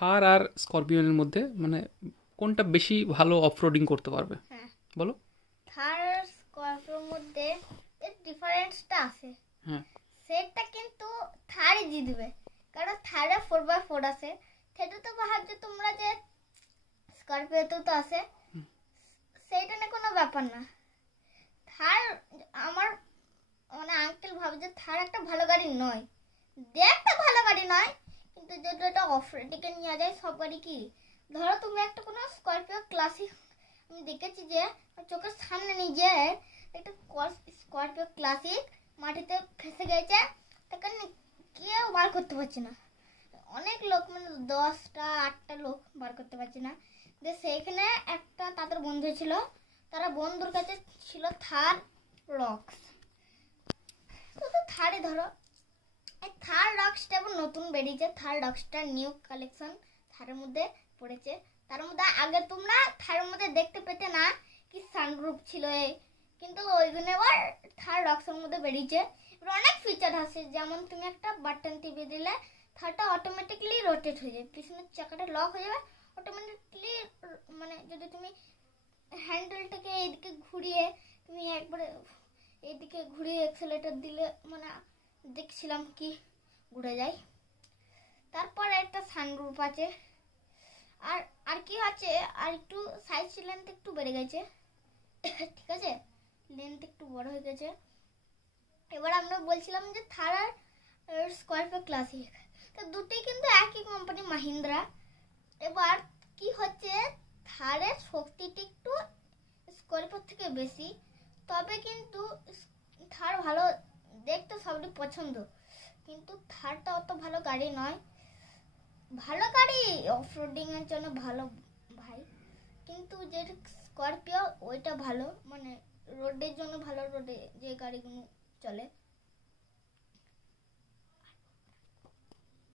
থার আর স্করপিওনের মধ্যে মানে কোনটা বেশি ভালো অফরোডিং করতে পারবে? হ্যাঁ, বলো। থার আর স্করপিওর মধ্যে এর ডিফারেন্সটা আছে। হ্যাঁ, সেটা কিন্তু থারই জিতবে, কারণ থারে 4x4 আছে। সেটা তো ভাবছো তোমরা যে স্করপিওতেও তো আছে, সেইটা না কোনো ব্যাপার না। থার আমার মানে আঙ্কেল ভাবে যে থার একটা ভালো গাড়ি নয়, দেখতে ভালো গাড়ি নয়, কিন্তু যদি এটা অফ রোডিংয়ে নিয়ে যায় সব গাড়ি কি, ধরো তুমি একটা কোনো স্করপিও ক্লাসিক, আমি দেখেছি যে চোখের সামনে নিজে একটা স্করপিও ক্লাসিক মাটিতে ফেসে গেছে, তাকে কেউ বার করতে পারছে না। অনেক লোক মানে 10টা 8টা লোক বার করতে পারছে না। যে সেইখানে একটা তাদের বন্ধু ছিল, তারা বন্ধুর কাছে ছিল থার রক্স। তো থারে ধরো এই থার রক্সটা এবার নতুন বেরিয়েছে, থার রক্সটা নিউ কালেকশন থারের মধ্যে পড়েছে। তার মধ্যে আগে তোমরা থারের মধ্যে দেখতে পেতে না কি সানরুফ ছিল, কিন্তু ওইগুলো এবার থার রক্সের মধ্যে বেরিয়েছে। এবার অনেক ফিচার আছে, যেমন তুমি একটা বাটন টিপে দিলে থারটা অটোমেটিকলি রোটেট হয়ে যাবে, পিছনের চাকাটা লক হয়ে যাবে অটোমেটিকলি। মানে যদি তুমি হ্যান্ডেলটাকে এইদিকে ঘুরিয়ে তুমি একবারে এইদিকে ঘুরিয়ে এক্সেলেটর দিলে মানে দেখছিলাম কি ঘুরে যায়। তারপর একটা সানরুফ আছে, আর আর কি আছে, আর একটু সাইজ লেন্থ একটু বেড়ে গেছে, ঠিক আছে, লেন্থ একটু বড় হয়ে গেছে। এবার আমরা বলছিলাম যে থার আর স্করপিও ক্লাসিক, তো দুটি কিন্তু একই কোম্পানি মাহিন্দ্রা। এবার কি হচ্ছে, থারের শক্তিটি একটু স্করপিওর থেকে বেশি, তবে কিন্তু থার ভালো দেখতে, সবই পছন্দ, কিন্তু থারটা অত ভালো গাড়ি নয়। ভালো গাড়ি অফরোডিং এর জন্য ভালো ভাই, কিন্তু যে স্করপিও ওইটা ভালো, মানে রোডের জন্য ভালো, রোডে যে গাড়িগুলো চলে